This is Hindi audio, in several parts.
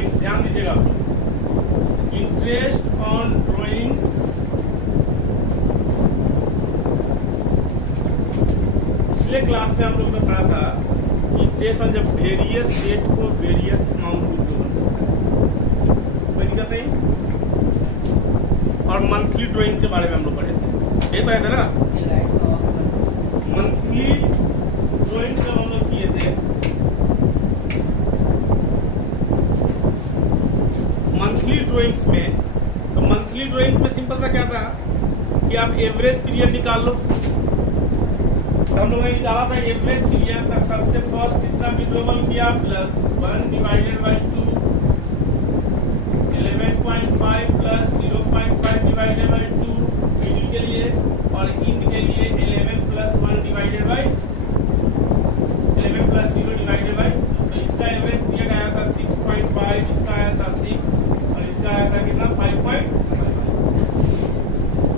ड्राइंग्स, ध्यान दीजिएगा आप लोग, इंटरेस्ट ऑन ड्राइंग्स पिछले क्लास में हम लोग ने पढ़ा था इंटरेस्ट ऑन जब वेरियस रेट को वेरियस अमाउंट कोई दिक्कत नहीं, और मंथली ड्राइंग के बारे में हम लोग पढ़े थे, यही पढ़े थे ना। मंथली ड्राइंग जब हम लोग किए थे, मंथली ड्राइंग्स में, तो मंथली ड्राइंग्स में सिंपल सा क्या था कि आप एवरेज पीरियड निकाल लो। तो हम लोगों ने निकाला था एवरेज पीरियड का, सबसे फर्स्ट इतना विड्रॉवल किया plus 1 divided by 2, 11.5 plus 0.5 divided by 2 middle के लिए, और इंड के लिए 11 plus 1 divided by 11 plus 0 divided by 2। तो इसका एवरेज पीरियड आया था 6.5, इसका आया था 6, और इसका आया था कितना 5.5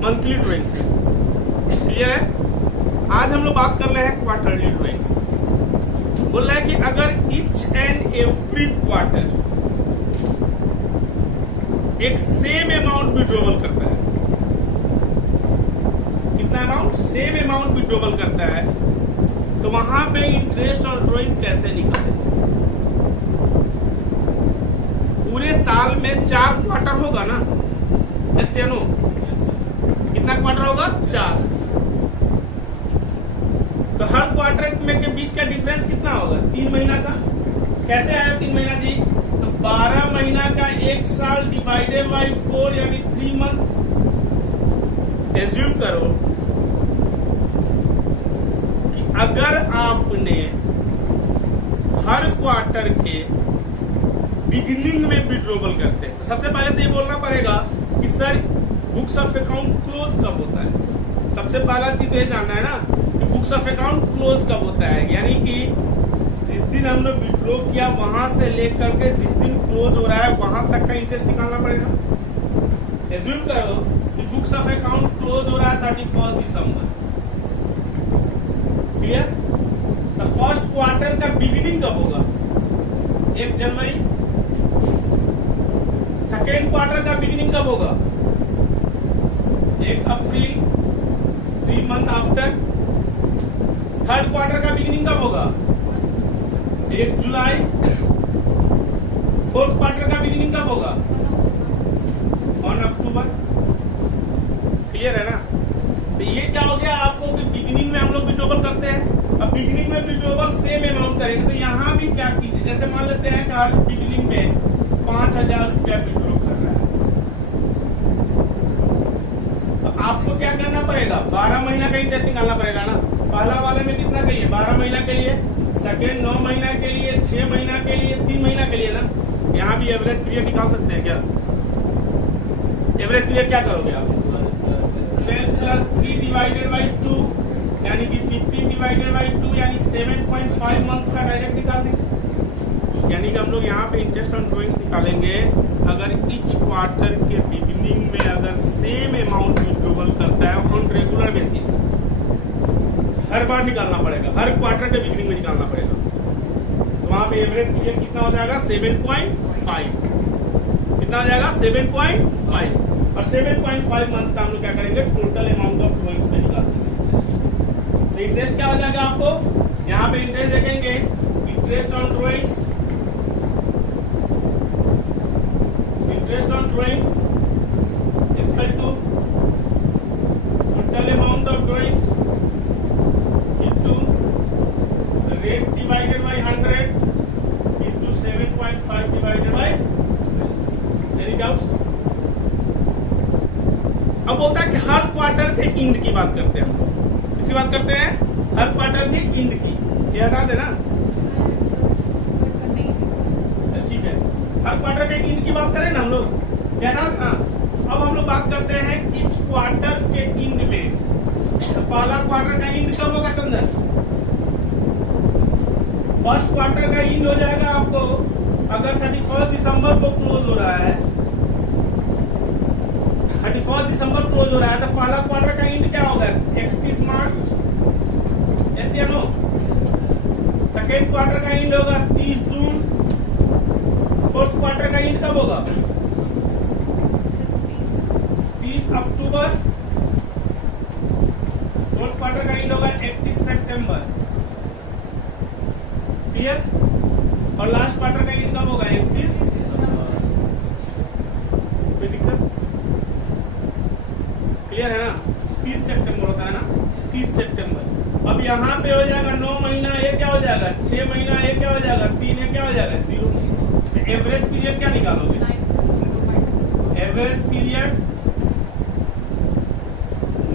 मंथली ड्राइंग्स में। क्लियर है। आज हम लोग बात कर रहे हैं क्वार्टरली ड्राइंग्स। बोल रहा है कि अगर ईच एंड एवरी क्वार्टर एक सेम अमाउंट विड्रॉवल करता है, कितना अमाउंट, सेम अमाउंट विड्रॉवल करता है, तो वहां पे इंटरेस्ट और ड्राइंग्स कैसे निकाले। पूरे साल में 4 क्वार्टर होगा ना, यस या नो, कितना क्वार्टर होगा, 4। तो हर क्वार्टर में के बीच का डिफरेंस कितना होगा, 3 महीना का। कैसे आया 3 महीना जी, तो 12 महीना का एक साल डिवाइडेड बाई 4 यानी 3 मंथ। एज्यूम करो कि अगर आपने हर क्वार्टर के बिगिनिंग में विड्रॉवल करते हैं, तो सबसे पहले तो ये बोलना पड़ेगा कि sir books of account close कब होता है। सबसे पहला चीज ये जानना है ना कि बुक्स ऑफ अकाउंट क्लोज कब होता है, यानी कि जिस दिन हमने विड्रॉ किया वहां से लेकर के जिस दिन क्लोज हो रहा है वहां तक का इंटरेस्ट निकालना पड़ेगा। एज्यूम करो कि बुक्स ऑफ अकाउंट क्लोज हो रहा है 31 दिसंबर, क्लियर। तो फर्स्ट क्वार्टर का बिगिनिंग कब होगा, 1 जनवरी। सेकेंड क्वार्टर का बिगिनिंग कब होगा, 1 अप्रैल, 3 मंथ आफ्टर। थर्ड क्वार्टर का बिगिनिंग कब होगा, 1 जुलाई। फोर्थ क्वार्टर का बिगिनिंग कब होगा, 1 अक्टूबर। क्लियर है ना। तो ये क्या हो गया आपको कि बिगिनिंग में हम लोग विड्रॉवल करते हैं। अब बिगिनिंग में विड्रॉवल सेम अमाउंट करेंगे, तो यहाँ भी क्या कीजिए, जैसे मान लेते हैं कि हर बिगिनिंग में 5000 रुपया विड्रॉ कर रहा है, तो आपको क्या करना पड़ेगा, 12 महीना का इंटरेस्ट निकालना पड़ेगा ना। पहला वाले में कितना के लिए, 12 महीना के लिए, सेकेंड 9 महीना के लिए, 6 महीना के लिए, 3 महीना के लिए ना। यहाँ भी एवरेज पीरियड निकाल सकते हैं क्या, एवरेज पीरियड क्या करोगे आप, 12 प्लस 3 डिवाइडेड बाई 2 यानी कि 15 डिवाइडेड बाई 2 यानी 7.5 मंथ का डायरेक्ट निकाल देंगे। यानी कि हम लोग यहाँ पे इंटरेस्ट ऑन ड्राइंग्स निकालेंगे अगर ईच क्वार्टर के बिगिनिंग में अगर सेम अमाउंट विड्रॉवल करता है ऑन रेगुलर बेसिस, हर बार निकालना पड़ेगा, हर क्वार्टर के बिगिनिंग में निकालना पड़ेगा। तो वहां पे एवरेज पीरियड कितना हो जाएगा, 7.5। कितना हो जाएगा, 7.5। और 7.5 मंथ का हम लोग क्या करेंगे, टोटल अमाउंट ऑफ ड्राइंग्स में निकाल देंगे। तो इंटरेस्ट क्या हो जाएगा आपको, यहाँ पे इंटरेस्ट देखेंगे, interest on drawings, interest on drawings equal to total amount of drawings into rate divided by 100 into 7.5 divided by, any doubts? अब बोलता है कि हर क्वार्टर के इंड की बात करते हैं हम लोग, किसकी बात करते हैं, हर क्वार्टर के इंड की। ये हटा देना, ठीक है। हर क्वार्टर के इंड की बात करें ना हम लोग, ये हटा देना। अब हम लोग बात करते हैं इस क्वार्टर के इंड में, तो पहला क्वार्टर का इंड कब होगा चंदन, फर्स्ट क्वार्टर का इंड हो जाएगा आपको अगर 31 दिसंबर को क्लोज हो रहा है, 31 दिसंबर क्लोज हो रहा है, तो पहला क्वार्टर का इंड क्या होगा, 31 मार्च, यस या नो। सेकेंड क्वार्टर का इंड होगा 30 जून, फोर्थ क्वार्टर का एंड कब होगा? 30 अक्टूबर। फोर्थ क्वार्टर का एंड होगा 31 सितंबर। क्लियर? और लास्ट क्वार्टर का एंड कब होगा? 31। कोई दिक्कत? क्लियर है ना? 30 सितंबर होता है ना, 30 सितंबर। अब यहाँ पे हो जाएगा 9 महीना, ये क्या हो जाएगा? 6 महीना, ये क्या हो जाएगा? 3, ये क्या हो जाएगा? 0। एवरेज पीरियड क्या निकालोगे? एवरेज पीरियड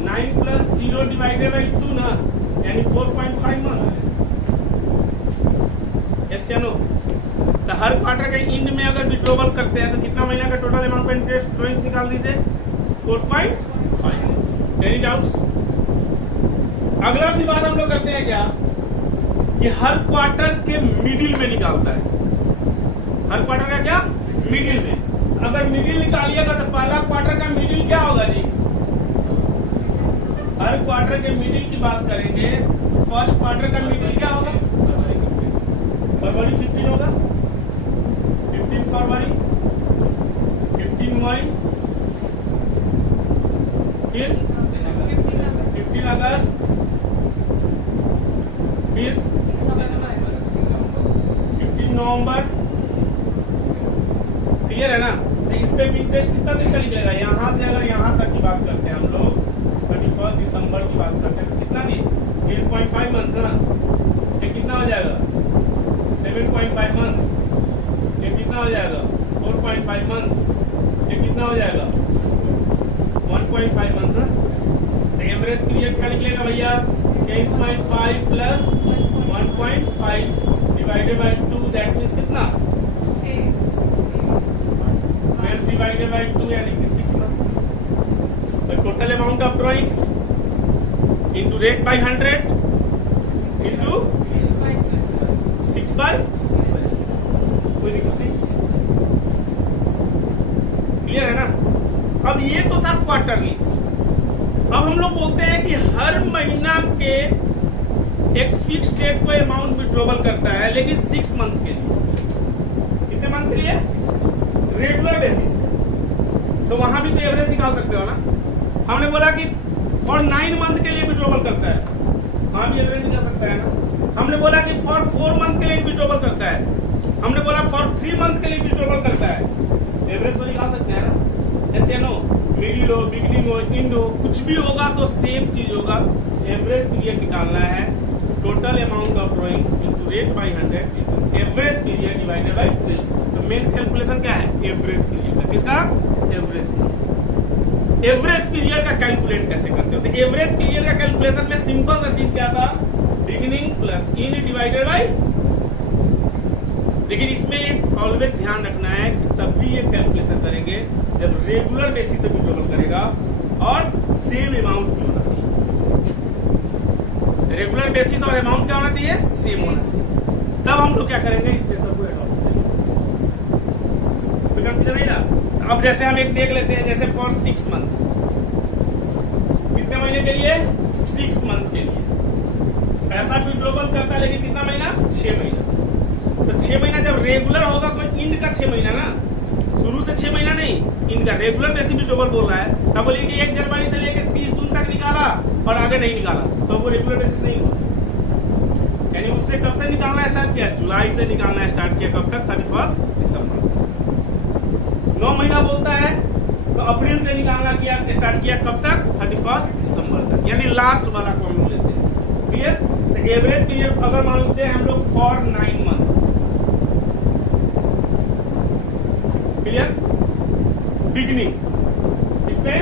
9 + 0 डिवाइडेड बाई 2 ना, यानी 4.5 मंथ। यस या नो? तो हर क्वार्टर के एंड में अगर विड्रॉवल करते हैं तो कितना महीना का टोटल अमाउंट का इंटरेस्ट ड्रॉइंग्स निकाल दीजिए, 4.5। Any doubts? अगला भी बात हम लोग करते हैं क्या कि हर क्वार्टर के मिडिल में निकालता है। हर क्वार्टर का क्या? मिडिल में। अगर मिडिल निकालिएगा तो पहला क्वार्टर का मिडिल क्या होगा जी? हर क्वार्टर के मिडिल की बात करेंगे, फर्स्ट क्वार्टर का मिडिल क्या होगा? फरवरी 15 होगा, 15 फरवरी, 15 मई, फिर 15 अगस्त, फिर 15 नवंबर। क्लियर है ना? तो इस पे भी इंटरेस्ट कितना दिन का निकलेगा? यहाँ से अगर यहाँ तक की बात करते हैं हम लोग, 31 दिसंबर की बात करते हैं तो कितना दिन? 8.5 मंथ ना। ये कितना हो जाएगा? 7.5 मंथ। ये कितना हो जाएगा? 4.5 मंथ। ये कितना हो जाएगा? 1.5 मंथ ना। तो एवरेज पीरियड क्या निकलेगा भैया? 10.5 + 1.5 डिवाइडेड बाई 2, दैट मीन्स कितना? 12 डिवाइडेड बाई 2 यानी कि 6 month. The total amount of drawings into rate by 100 into 6 by, कोई दिक्कत नहीं? क्लियर है ना? अब ये तो था क्वार्टरली। अब हम लोग बोलते हैं कि हर महीना के एक फिक्स डेट को अमाउंट विड्रॉवल करता है, लेकिन 6 मंथ के लिए। कितने मंथ के लिए? Regular basis. तो वहां भी तो एवरेज निकाल सकते हो ना। हमने बोला कि फॉर 9 मंथ के लिए विड्रॉवल करता है, वहां भी एवरेज निकाल सकता है ना। हमने बोला कि फॉर 4 मंथ के लिए विड्रॉवल करता है, हमने बोला फॉर 3 मंथ के लिए विड्रॉवल करता है, एवरेज तो निकाल सकते हैं ना। ऐसे नो मिडिल हो, बिगिनिंग हो, एंड हो, कुछ भी होगा तो सेम चीज होगा। एवरेज पीरियड निकालना है, total amount of drawings into rate by 100 average period divided by 12। तो मेन कैलकुलेशन क्या है? एवरेज पीरियड का। किसका? एवरेज। एवरेज पीरियड का कैलकुलेट कैसे करते हो? तो एवरेज पीरियड का कैलकुलेशन में सिंपल सा चीज क्या था? Beginning plus and divided by. लेकिन इसमें ऑलवेज ध्यान रखना है कि तब भी ये कैलकुलेशन करेंगे जब रेगुलर बेसिस पे विड्रॉवल करेगा और सेम अमाउंट भी होना चाहिए। रेगुलर बेसिस और अमाउंट क्या होना चाहिए? सेम होना चाहिए। तब हम लोग क्या करेंगे? इस मेथड को अडॉप्ट करेंगे। कंफ्यूजन नहीं ना? अब जैसे हम एक देख लेते हैं, जैसे फॉर 6 मंथ। कितने महीने के लिए? 6 मंथ के लिए पैसा विड्रॉवल करता है, लेकिन कितना महीना? 6 महीना। तो 6 महीना जब रेगुलर होगा तो इंड का 6 महीना ना, शुरू से 6 महीना नहीं, इनका रेगुलर बेसिस विड्रॉवल बोल रहा है। तब बोलिए कि 1 जनवरी से लेकर 30 जून तक निकाला और आगे नहीं निकाला, तो वो रेगुलर बेसिस नहीं हुआ। यानी उसने कब से निकालना स्टार्ट किया? जुलाई से निकालना स्टार्ट किया। कब तक? 31 दिसंबर। 9 महीना बोलता है तो अप्रैल से निकालना किया स्टार्ट किया। कब तक? 31 दिसंबर तक, यानी लास्ट वाला को हम लोग लेते हैं। क्लियर? तो एवरेज पीरियड अगर मान लेते हैं हम लोग फॉर 9 मंथ। क्लियर? बिगिनिंग इसमें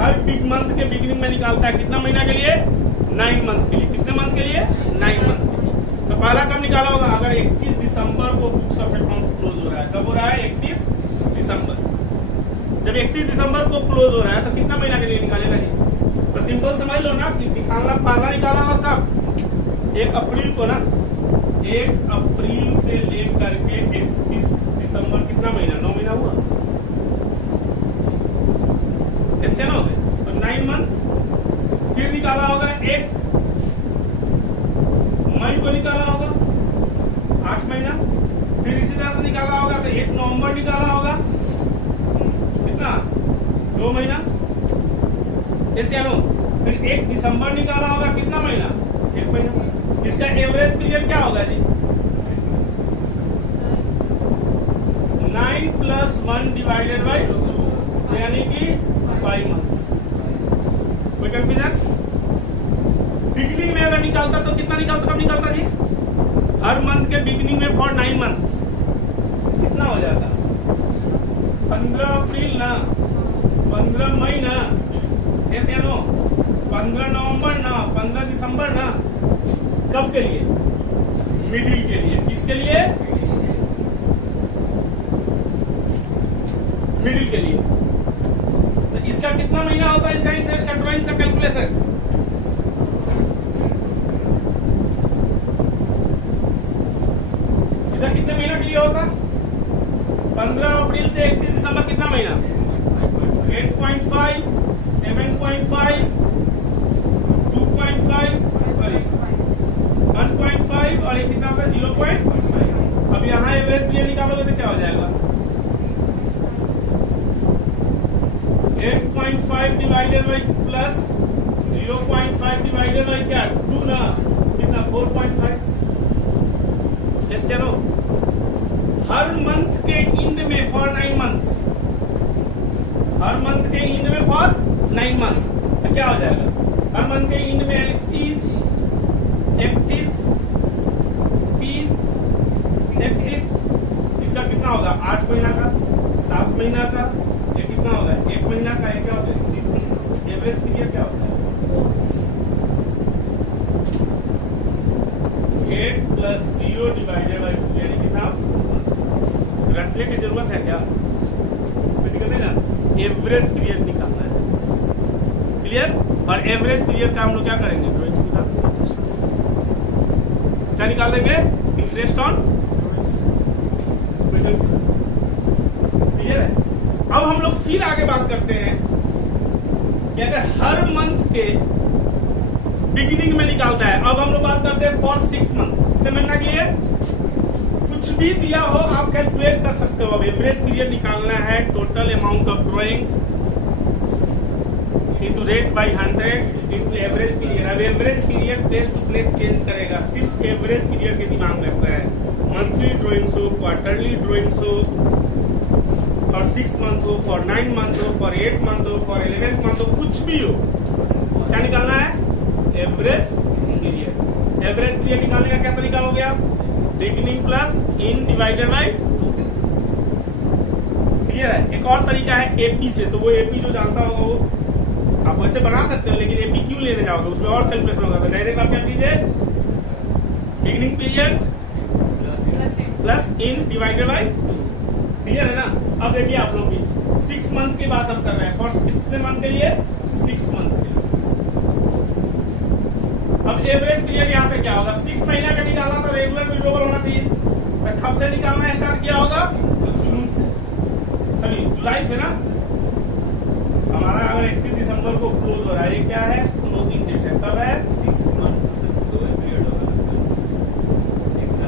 हर बिग मंथ के बिगिनिंग में निकालता है। कितना महीना के लिए? 9 मंथ के लिए। कितने मंथ के लिए? 9 मंथ के लिए। तो पहला कब निकाला होगा? अगर 31 दिसंबर को बुक्स ऑफ अकाउंट क्लोज हो रहा है। कब हो रहा है? 31 दिसंबर। जब 31 दिसंबर को क्लोज हो रहा है तो कितना महीना के लिए निकालेगा जी? तो सिंपल समझ लो ना कि निकालना पहला निकाला होगा कब? 1 अप्रैल को ना। 1 अप्रैल से लेकर के 31 दिसंबर कितना महीना? 9 महीना हुआ। ऐसे ना? तो 9 मंथ। फिर निकाला होगा 1 मई को निकाला होगा। से निकाला होगा तो 1 नवंबर निकाला होगा, कितना 2 महीना। ऐसे नो फिर 1 दिसंबर निकाला होगा, कितना महीना 1 महीना। इसका एवरेज पीरियड क्या होगा जी 9 + 1 डिवाइडेड बाई 2 यानी कि 5 मंथ। कोई कंफ्यूजन? बिगिनिंग में अगर निकालता तो कितना निकालता, कब निकालता जी हर मंथ के बिगिनिंग में फॉर 9 मंथ कितना हो जाता 15 अप्रैल ना 15 मई ना ऐसे नो 15 नवंबर ना 15 दिसंबर ना। कब के लिए मिडिल के लिए, किसके लिए मिडिल के लिए। तो इसका कितना महीना होता है इसका इंटरेस्ट का ड्राइंग का कैलकुलेशन इसका कितने महीना के लिए होता 15 अप्रैल से 31 दिसंबर कितना महीना 8.5 7.5 2.5 सॉरी 1.5 और एक कितना होगा 0.5। अब यहाँ एवरेज पीरियड निकालोगे तो क्या हो जाएगा 8.5 divided by plus 0.5 divided by क्या 2 ना कितना 4.5। यस या नो। हर मंथ के इंड में फॉर 9 मंथ्स, हर मंथ के इंड में फॉर 9 मंथ तो क्या हो जाएगा हर मंथ के इंड में यानी 30 31 30 31 इसका कितना होगा 8 महीना का 7 महीना का ये कितना होगा 1 महीना का। ये क्या होता है एवरेज पीरियड क्या होता है 8 + 0 डिवाइडेड बाई 2 यानी कितना रटने की जरूरत है क्या दिक्कत है ना। एवरेज पीरियड निकालना है क्लियर। और एवरेज पीरियड का हम लोग क्या करेंगे ड्राइंग्स निकाल क्या निकाल देंगे इंटरेस्ट ऑन क्लियर है। अब हम लोग फिर आगे बात करते हैं कि अगर हर मंथ के बिगिनिंग में निकालता है। अब हम लोग बात करते हैं फॉर 6 मंथ कितने महीना के लिए कुछ भी दिया हो आप कैलकुलेट कर सकते हो। अब एवरेज पीरियड निकालना है total amount of drawings into rate by 100 into average period. अब average period place to place change करेगा, सिर्फ एवरेज पीरियड के दिमाग में रखता है। मंथली ड्राइंग्स हो क्वार्टरली ड्राइंग्स हो फॉर 6 मंथ हो फॉर 9 मंथ हो फॉर 8 मंथ हो फॉर 11 मंथ हो कुछ भी हो क्या निकालना है एवरेज पीरियड। एवरेज पीरियड निकालने का क्या तरीका हो गया beginning plus in divided by 2 clear है। एक और तरीका है एपी से, तो वो एपी जो जानता होगा वो आप वैसे बना सकते हो, लेकिन एपी क्यों लेने जाओगे उसमें और कैलकुलेशन होगा। तो डायरेक्ट आप क्या कीजिए beginning period plus in divided by 2 clear है ना। अब देखिए आप लोग भी 6 मंथ की बात हम कर रहे हैं फॉर कितने मंथ के लिए 6 मंथ के लिए। अब एवरेज पीरियड यहाँ पे क्या होगा 6 महीना का निकालना तो रेगुलर विड्रॉवल होना चाहिए। तो कब से निकालना स्टार्ट किया होगा तो जून से सॉरी जुलाई से ना। हमारा अगर 31 दिसंबर को क्लोज हो रहा है ये क्या है क्लोजिंग डेट है कब है 6 मंथ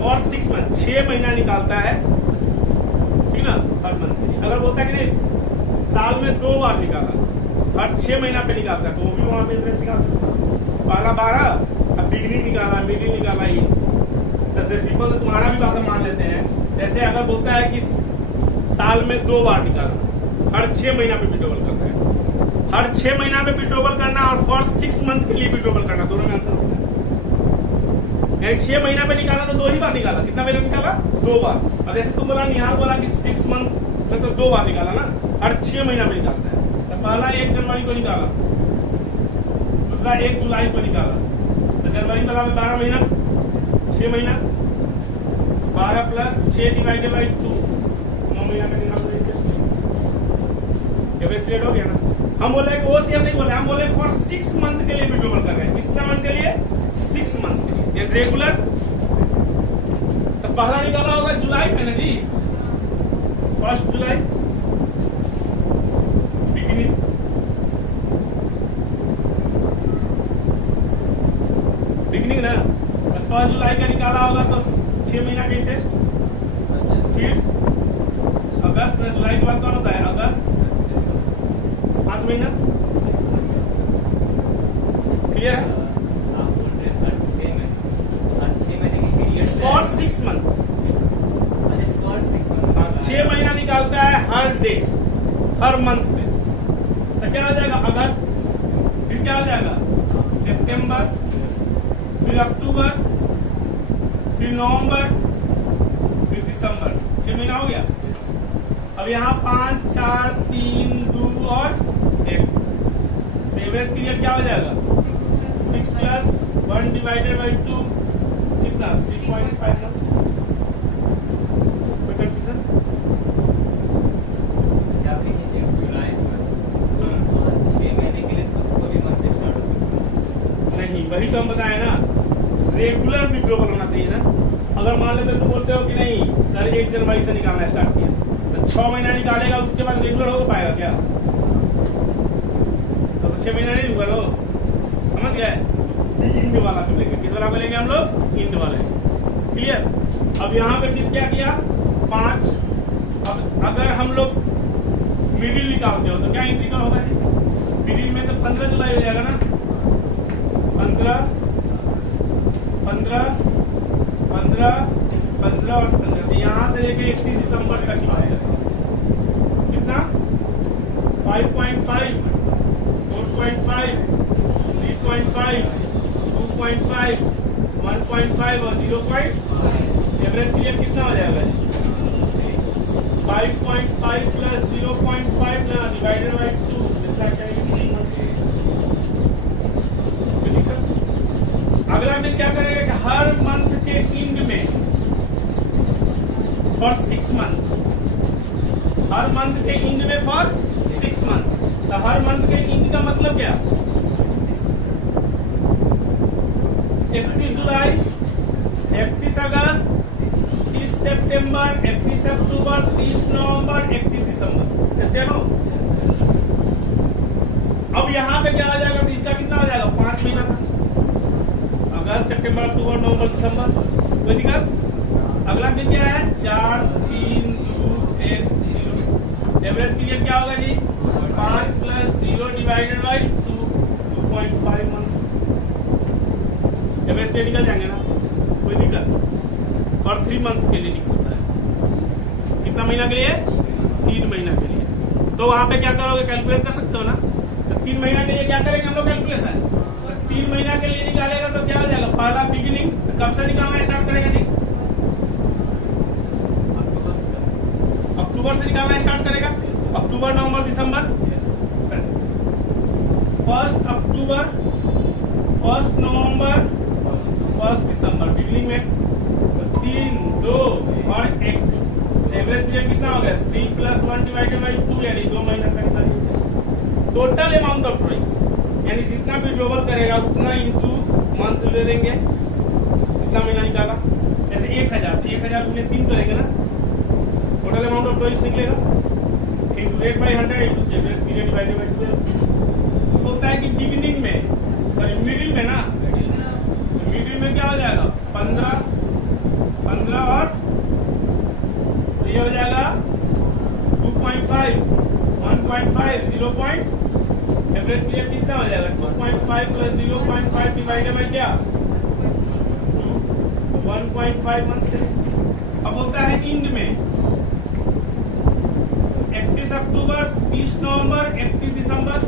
और 6 मंथ 6 महीना निकालता है ठीक ना हर मंथ के लिए। अगर बोलता है कि नहीं साल में 2 बार निकाला हर 6 महीना पे निकालता है तो वो भी वहां पे एवरेज निकाल सकता है। पहला 12 अब बिगिनिंग निकाला मिडिल निकाला ही तो सिंपल तो तुम्हारा भी बात हम मान लेते हैं। जैसे अगर बोलता है कि साल में 2 बार निकालना हर 6 महीना पे विड्रॉवल करना है, हर 6 महीना पे विड्रॉवल करना और फॉर 6 मंथ के लिए विड्रॉवल करना दोनों में अंतर होता है। यानी 6 महीना पे निकाला तो 2 ही बार निकाला, कितना महीना निकाला 2 बार। अब जैसे तुम बोला निहाल बोला कि 6 मंथ में तो 2 बार निकाला ना हर 6 महीना पे निकालता है। तो पहला 1 जनवरी को निकाला, दूसरा 1 जुलाई को निकाला तो जनवरी में 12 महीना 6 महीना 12 प्लस 6 डिवाइडेड बाई 2 9 महीना का निकाल एवरेज पीरियड हो गया ना। हम बोले कि वो चीज नहीं बोले, हम बोले फॉर 6 मंथ के लिए विड्रॉवल कर रहे हैं। कितना मंथ के लिए 6 मंथ के लिए रेगुलर। तो पहला निकाला होगा जुलाई में ना जी 1 जुलाई बिगिनिंग बिगिनिंग ना 1 जुलाई का निकाला होगा तो 6 महीना का इंटरेस्ट फिर अगस्त में, जुलाई के बाद कौन होता है? अगस्त, 5 महीना। क्लियर है? फॉर 6 मंथ, 6 महीना निकालता है हर डे, हर मंथ में। तो क्या आ जाएगा? अगस्त, फिर क्या आ जाएगा? सितंबर, फिर अक्टूबर, फिर नवंबर, फिर दिसंबर। 6 महीना हो गया। अब यहाँ 5, 4, 3, 2 और 1। एवरेज पीरियड क्या हो जाएगा? 6 + 1 डिवाइडेड बाई 2, कितना? 3.5 मंथ। कोई कंफ्यूजन? नहीं, वही तो हम बताए ना, रेगुलर विड्रॉवल होना चाहिए ना। अगर मान लेते तो बोलते हो कि नहीं सर 1 जनवरी से निकालना स्टार्ट किया, तो 6 महीना निकालेगा, उसके बाद रेगुलर हो पाएगा क्या? तो 6 महीना नहीं हुआ लो, समझ गए? इंड वाला को लेंगे। किस वाला को लेंगे हम लोग? इंड वाले। क्लियर? अब यहाँ पे फिर क्या किया? 5। अब अगर हम लोग मिडिल निकालते हो तो क्या इंट्री का होगा? मिडिल में तो 15 जुलाई हो जाएगा ना। 15 और 15, तो यहाँ से लेके 31 दिसंबर तक ही आएगा। कितना? 5.5, 4.5, 3.5, 2.5, 1.5 और 0. एवरेज पीरियड कितना हो जाएगा? 5.5 + 0.5 डिवाइडेड बाई 2, कितना चाहिए? अगला फिर क्या करेगा कि हर मंथ के एंड में फॉर 6 मंथ, हर मंथ के एंड में फॉर 6 मंथ। तो हर मंथ के एंड का मतलब क्या? 31 जुलाई, 31 अगस्त, 30 सितंबर, 31 अक्टूबर, 30 नवंबर, 31 दिसंबर। चलो अब यहाँ पे क्या आ जाएगा? 30 का कितना आ जाएगा? 5 महीना का। अगस्त, सितंबर, अक्टूबर, नवंबर, दिसंबर। कोई दिक्कत? अगला फिर क्या है? 4, 3, 2, 1, 0। एवरेज पीरियड क्या होगा जी? 5 + 0 divided by 2, 2.5 month. Average period निकल जाएंगे ना, कोई दिक्कत? और 3 मंथ के लिए निकलता है। कितना महीना के लिए? 3 महीना के लिए। तो वहां पे क्या करोगे? कैलकुलेट कर सकते हो ना। तो 3 महीना के लिए क्या करेंगे हम लोग? कैलकुलेशन 3 महीना के लिए निकालेगा तो क्या हो जाएगा? पहला बिगिनिंग कब से निकालना स्टार्ट करेगा जी? अक्टूबर से निकालना स्टार्ट करेगा। अक्टूबर, नवंबर, दिसंबर। 1 अक्टूबर, 1 नवंबर, 1 दिसंबर बिगिनिंग में। 3, 2 और 1। एवरेज पीरियड कितना हो गया? 3 + 1 डिवाइडेड बाई 2, यानी 2 महीना का निकालिए। टोटल अमाउंट ऑफ ड्रॉइंग्स, यानी जितना भी विड्रॉवल करेगा उतना इंटू मंथ ले लेंगे, जितना महीना निकाला। जैसे 1000, तो 1000 में 3 करेंगे ना, टोटल अमाउंट ऑफ ड्रॉइंग्स निकलेगा। Into 8/100 into average period divided by 12। बोलता है कि बिगिनिंग में, सॉरी मिडिल में ना, मिडिल में क्या हो जाएगा? 15 और ये हो जाएगा 2.5, 1.5, 0. एवरेज पीरियड कितना हो जाएगा? 2.5 + 0.5 डिवाइडेड बाई क्या? 1.5 मंथ से। अब होता है इंड में 31 अक्टूबर, 30 नवंबर, 31 दिसंबर।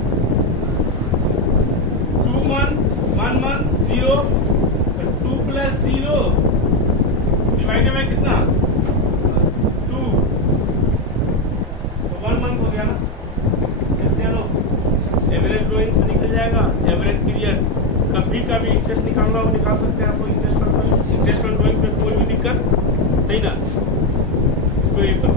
2 मंथ, 1 मंथ, 0, 2 + 0 डिवाइडेड बाई कितना? 2, तो 1 मंथ हो गया ना। एवरेज ड्रॉइंग से निकल जाएगा। एवरेज पीरियड कभी इंटरेस्ट निकालना हो निकाल सकते हैं। आपको इंटरेस्ट ऑन ड्रॉइंग में कोई भी दिक्कत नहीं ना। इसको ये करो।